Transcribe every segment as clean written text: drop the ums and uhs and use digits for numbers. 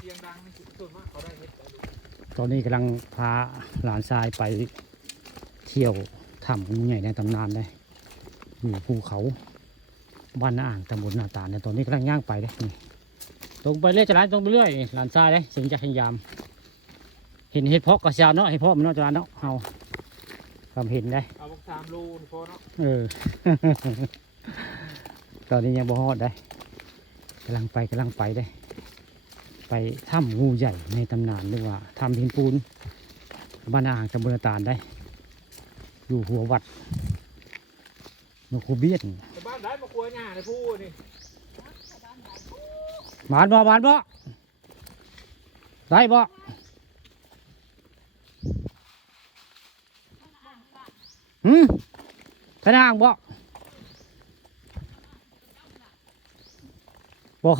เสียงดังนี่ส่วนมากเขาได้เห็ด ตอนนี้กำลังพาหลานชายไปเที่ยวถ้ำงูใหญ่ในตำนานเลยอยู่ภูเขาบ้านนาอ่างตำบลนาตาลเนี่ยตอนนี้กำลังย่างไปเลยนี่ตรงไปเรื่อยจะร้านตรงไปเรื่อยหลานชายเลยเสียงจากพยายามเห็นเห็ดเพาะกระชาเนาะเห็ดเพาะมันเนาะจะร้านเนาะเอาทำเห็นได้ เอาพวก3 รูนพอเนาะ ตอนนี้ยังบ่ฮอดได้กำลังไปได้ไปถ้ำงูใหญ่ในตำนานหรือว่าถ้ำหินปูนบ้านนาอ่างตำบลนาตาลได้อยู่หัววัดนกคูเบี้ยน แต่บ้านได้มากลัวหญ้าในผู้นี่ หมานบ่ได้บ่ทนางบ่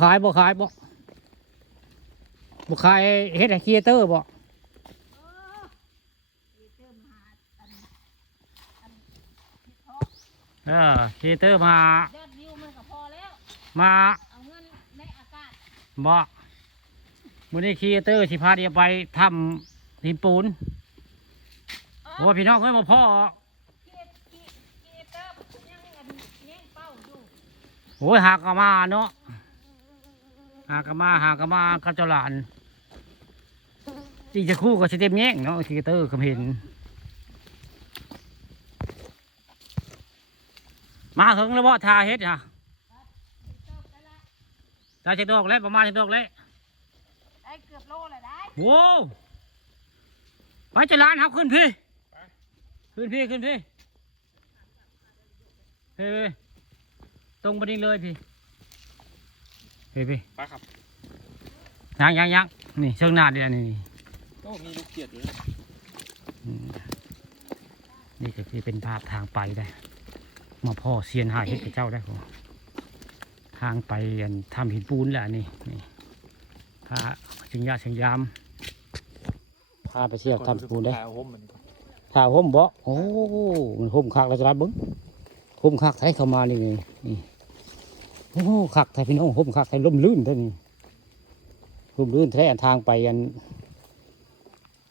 ขายบ่เฮ็ดให้ครีเอเตอร์บ่ครีเอเตอร์มาย อดวิวมันก็พอแล้ว มา เอาเงินในอากาศ บ่มื้อนี้ครีเอเตอร์สิพาเดียวไปทำหินปูนโอ้พี่น้องเอ้ยมาพ่อ เกียเตอร์ยังอันแย่งเป้าอยู่ โอ้ยหากะมาเนาะหากะมากับเจ้าหลานจริงจะคู่กับสเต็มแย่งเนาะครีเอเตอร์ก็เห็นมาถึงแล้วบ่ทาเฮ็ดฮะได้เช็ดดอกแล้วประมาณเช็ดดอกแล้ว ได้เกือบโลเลยได้ โว้ไปเจ้าหลานครับขึ้นพี่ขึ้นพี่ตรงไปนี่เลยพี่พี่ ไปครับ ยังนี่เชิงหน้าเดียวนี่ โอ้มีลูกเกียดอยู่นะ นี่ก็คือเป็นภาพทางไปได้มาพ่อเซียนหาเฮ็ดกับเจ้าได้ผมทางไปทำหินปูนแหละนี่พาเชียงยามพาไปเที่ยวทำหินปูนได้ ถ่ายห่มมัน ถ้าห่มบ่โอ้มันห่มคักแล้วจะรับเบิ้งห่มคักไทยเข้ามานี่โอ้คักไทยพี่น้องห่มคักไทยล่มลื่นเท่านี้ล่มลื่นแท้ทางไป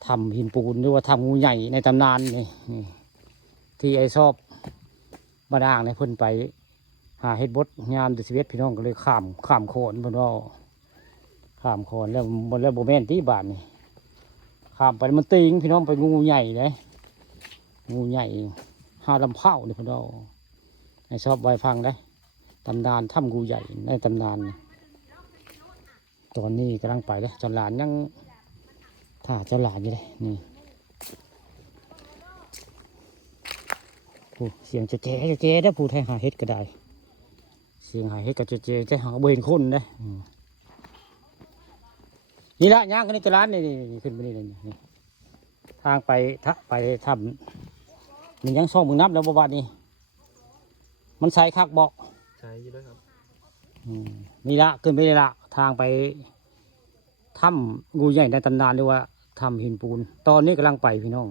ทำหินปูนหรือว่าทำงูใหญ่ในตำนานนี่ที่ไอชอบบ้านอ่างในเพิ่นไปหาเฮ็ดบดงามดุสิเวตพี่น้องก็เลยข้ามโขนเพิ่นว่าข้ามโขนแล้วโบแมนที่บาทนี่ข้ามไปมันติงพี่น้องไปงูใหญ่เลยงูใหญ่หาลำเผาเนี่ยเพิ่นว่าไอชอบไว้ฟังได้ตำนานถ้ำงูใหญ่ในตำนานตอนนี้กำลังไปเลยจนหลานยังถ้าเจ้าหลานอยู่เลยนี่เสียงเจ๊ได้ผู้ไทยหาเฮ็ดก็ได้เสียงหาเฮ็ดกับเจ๊จะหาเบนคนได้นี่ละย่างกันในตลาดนี่ขึ้นไปนี่ทางไปทำนี่ยังซ่องมึงนับแล้วบ่บาดนี่มันใส่คักบอก ใช่อยู่ด้วยครับ นี่ละขึ้นไปนี่ละทางไปถ้ำงูใหญ่ในตำนานหรือว่าถ้ำหินปูนตอนนี้กำลังไปพี่น้อง